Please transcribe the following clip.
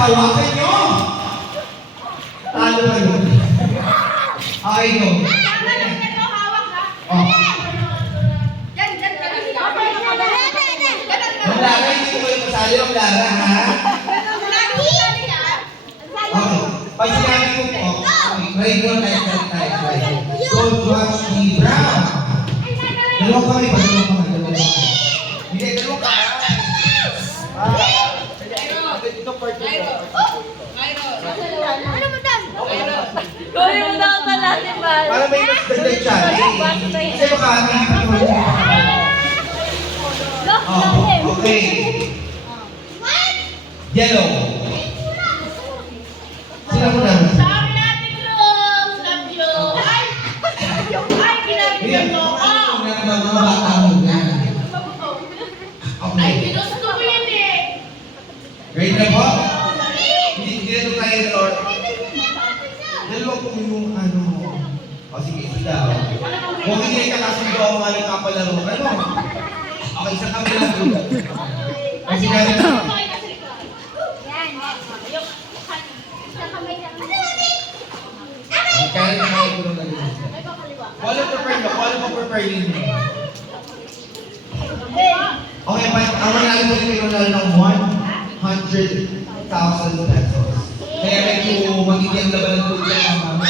hawakan nyo! Talo kayo. Okay, go. Oh. Ang Lara, hindi ko kayo masali ang Lara, ha? Okay. Pag sinabi ko po, grade 1 like that type, right? Don't watch the brown. Dalawang kami ba? Hindi, dalawang kami. Ito part 2. Ano mo dan? Gawin mo daw pala, di ba? Para may mas dagdag siya. Kasi baka hindi pa naman. Oh, okay. Yellow. Sila mo na. Sabi natin Cruz, love you. Ay, ginagawa mo ako. Mga bata mo na. Ay, Okay. ginusto ko yun eh. Great na po? Hindi na tayo, Lord. Dalawa po yung ano. O sige, isa. Kung hindi ka nasundo ako nga yung kapalaro. Ano? Okay, isa kami lang po. O sige, kaya na kayo ko nung nalilin. Wala prepare nyo. Wala mo prepare ninyo. Okay, ang manalo mo dito yung ng 100,000 pesos. Kaya medyo magiging laban ng tulad ng mama.